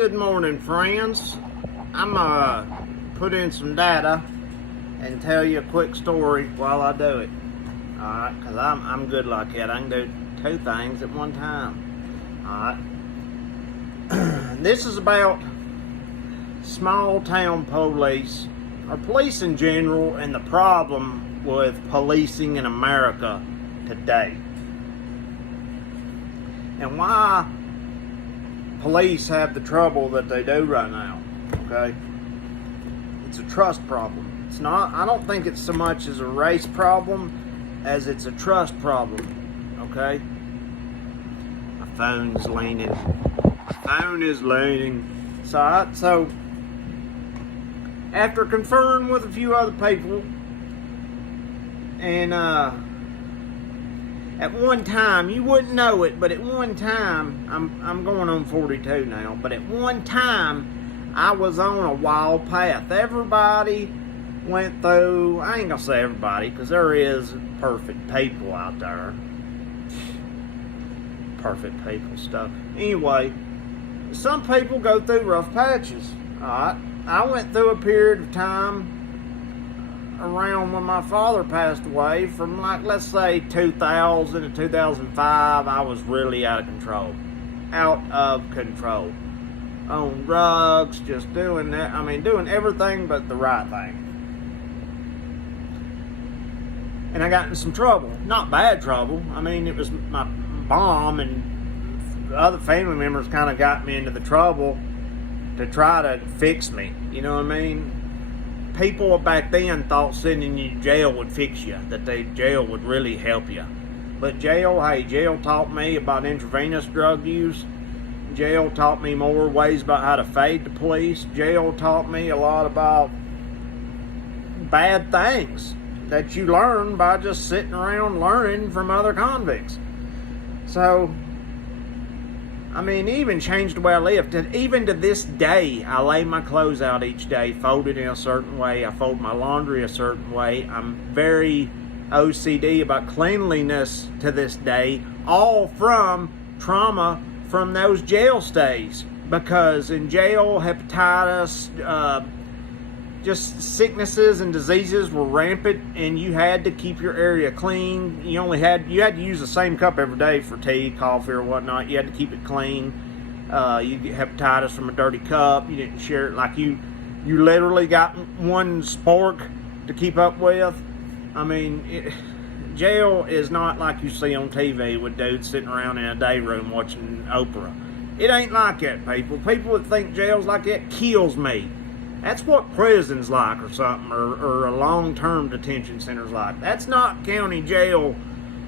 Good morning, friends. I'm put in some data and tell you a quick story while I do it. Alright, because I'm good like that. I can do two things at one time. Alright. This is about small town police, or police in general, and the problem with policing in America today. And why police have the trouble that they do right now, okay? It's a trust problem. It's not, I don't think it's so much as a race problem as it's a trust problem, okay? My phone's leaning. My phone is leaning. So after conferring with a few other people, and at one time, you wouldn't know it, but at one time, I'm going on 42 now, but at one time, I was on a wild path. Everybody went through, I ain't gonna say everybody, because there is perfect people out there. Perfect people stuff. Anyway, some people go through rough patches, alright? I went through a period of time around when my father passed away, from like, let's say 2000 to 2005, I was really out of control. On drugs, just doing that, doing everything but the right thing. And I got in some trouble. Not bad trouble. It was my mom and other family members kind of got me into the trouble to try to fix me. You know what I mean? People back then thought sending you to jail would fix you, that jail would really help you. But jail taught me about intravenous drug use. Jail taught me more ways about how to fade the police. Jail taught me a lot about bad things that you learn by just sitting around learning from other convicts. So, even changed the way I lived. And even to this day, I lay my clothes out each day, folded in a certain way. I fold my laundry a certain way. I'm very OCD about cleanliness to this day, all from trauma from those jail stays. Because in jail, hepatitis, just sicknesses and diseases were rampant, and you had to keep your area clean. You had to use the same cup every day for tea, coffee, or whatnot. You had to keep it clean. You get hepatitis from a dirty cup. You didn't share it. Like you literally got one spork to keep up with. Jail is not like you see on TV with dudes sitting around in a day room watching Oprah. It ain't like that, people. People that think jail's like that kills me. That's what prison's like, or something, or a long-term detention center's like. That's not county jail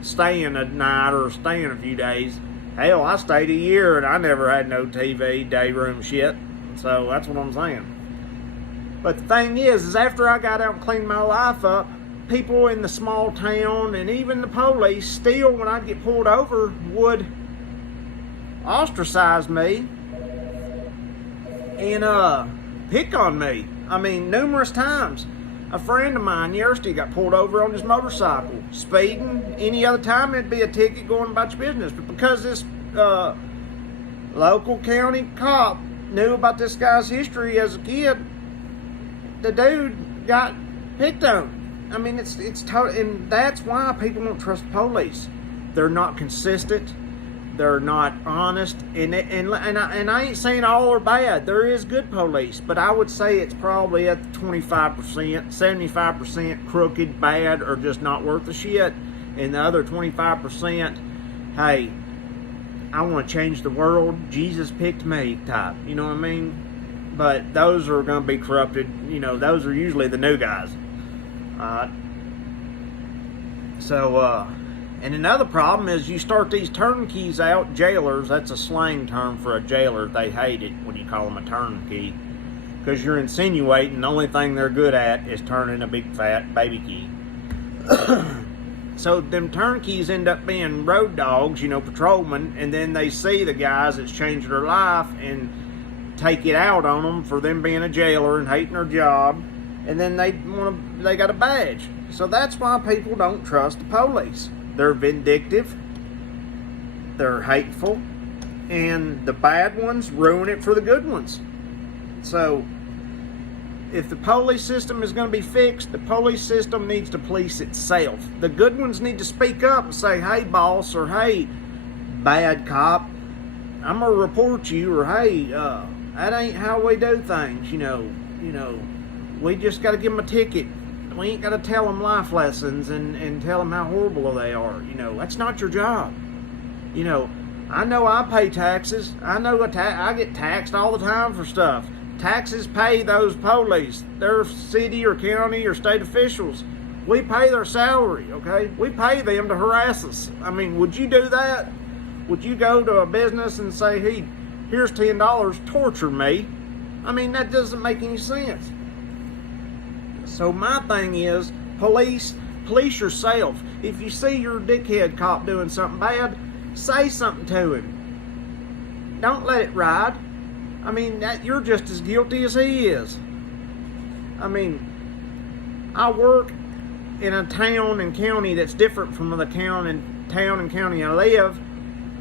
staying a night or staying a few days. Hell, I stayed a year and I never had no TV, day room shit. So that's what I'm saying. But the thing is after I got out and cleaned my life up, people in the small town and even the police still, when I'd get pulled over, would ostracize me and pick on me. Numerous times. A friend of mine yesterday got pulled over on his motorcycle, speeding. Any other time it'd be a ticket, going about your business. But because this local county cop knew about this guy's history as a kid, the dude got picked on. It's total, and that's why people don't trust the police. They're not consistent. They're not honest, and I ain't saying all are bad. There is good police, but I would say it's probably at the 25%, 75% crooked, bad, or just not worth the shit. And the other 25%, hey, I want to change the world. Jesus picked me type. You know what I mean? But those are going to be corrupted. Those are usually the new guys. And another problem is you start these turnkeys out, jailers. That's a slang term for a jailer. They hate it when you call them a turnkey, because you're insinuating the only thing they're good at is turning a big fat baby key. So them turnkeys end up being road dogs, patrolmen, and then they see the guys that's changed their life and take it out on them for them being a jailer and hating their job, and then they got a badge. So that's why people don't trust the police. They're vindictive, they're hateful, and the bad ones ruin it for the good ones. So if the police system is going to be fixed, the police system needs to police itself. The good ones need to speak up and say, hey boss, or hey bad cop, I'm gonna report you, or hey, that ain't how we do things. You know, we just got to give them a ticket. We ain't got to tell them life lessons and tell them how horrible they are. You know, that's not your job. You know I pay taxes. I know I get taxed all the time for stuff. Taxes pay those police. They're city or county or state officials. We pay their salary, okay? We pay them to harass us. I mean, would you do that? Would you go to a business and say, hey, here's $10, torture me? I mean, that doesn't make any sense. So my thing is, police yourself. If you see your dickhead cop doing something bad, say something to him. Don't let it ride. I mean, you're just as guilty as he is. I mean, I work in a town and county that's different from the town and county I live,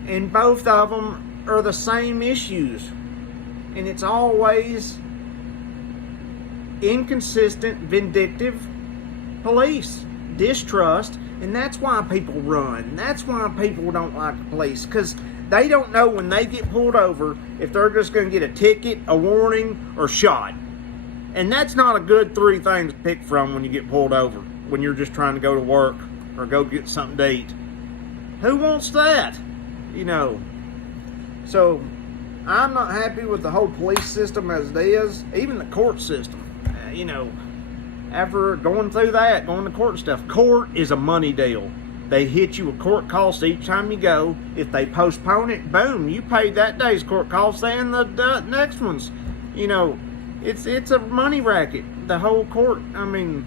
and both of them are the same issues. And it's always inconsistent, vindictive police, distrust, and that's why people run. That's why people don't like the police, because they don't know when they get pulled over if they're just going to get a ticket, a warning, or shot. And that's not a good 3 things to pick from when you get pulled over, when you're just trying to go to work or go get something to eat. Who wants that? You know. So I'm not happy with the whole police system as it is, even the court system. You know, after going through that, going to court and stuff, court is a money deal. They hit you with court costs each time you go. If they postpone it, boom, you paid that day's court costs and the next ones. You know, it's a money racket, the whole court. I mean,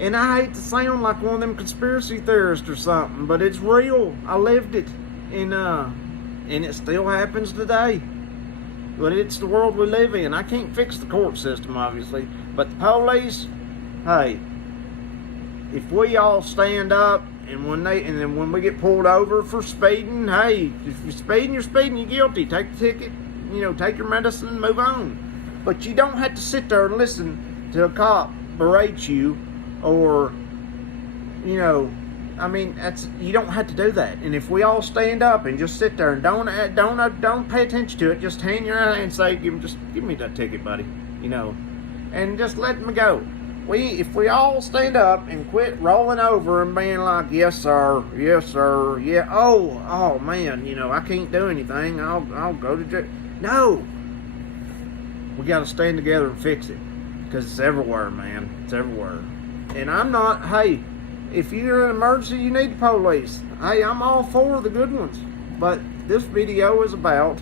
and I hate to sound like one of them conspiracy theorists or something, but it's real. I lived it, and it still happens today. But it's the world we live in. I can't fix the court system, obviously, but the police, hey, if we all stand up, and then when we get pulled over for speeding, hey, if you're speeding, you're guilty. Take the ticket, you know, take your medicine and move on. But you don't have to sit there and listen to a cop berate you, or, you know, I mean, you don't have to do that. And if we all stand up and just sit there and don't pay attention to it, just hang your eye and say, give me that ticket, buddy, you know, and just let me go. If we all stand up and quit rolling over and being like, yes sir, yeah, oh man, you know, I can't do anything, I'll go to jail. No, we got to stand together and fix it, because it's everywhere, man. It's everywhere. And I'm not, hey, if you're in an emergency, you need the police. Hey, I'm all for the good ones, but this video is about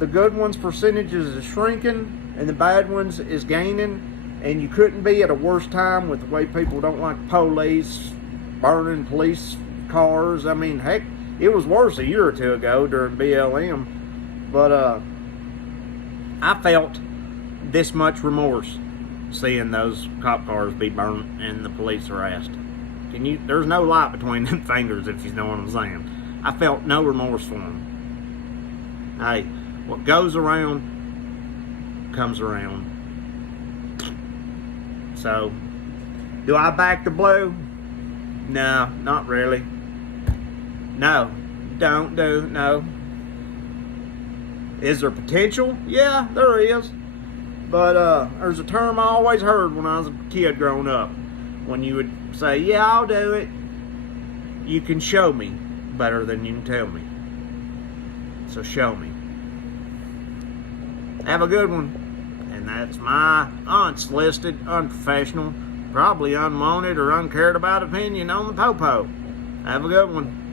the good ones' percentages is shrinking and the bad ones is gaining. And you couldn't be at a worse time with the way people don't like police, burning police cars. I mean, heck, it was worse a year or two ago during BLM. But I felt this much remorse seeing those cop cars be burnt and the police harassed. There's no light between them fingers, if you know what I'm saying. I felt no remorse for them. Hey, what goes around comes around. So, do I back the blue? No, not really. No, no. Is there potential? Yeah, there is. But there's a term I always heard when I was a kid growing up. When you would say, yeah, I'll do it. You can show me better than you can tell me. So show me. Have a good one. And that's my unsolicited, unprofessional, probably unwanted or uncared about opinion on the popo. Have a good one.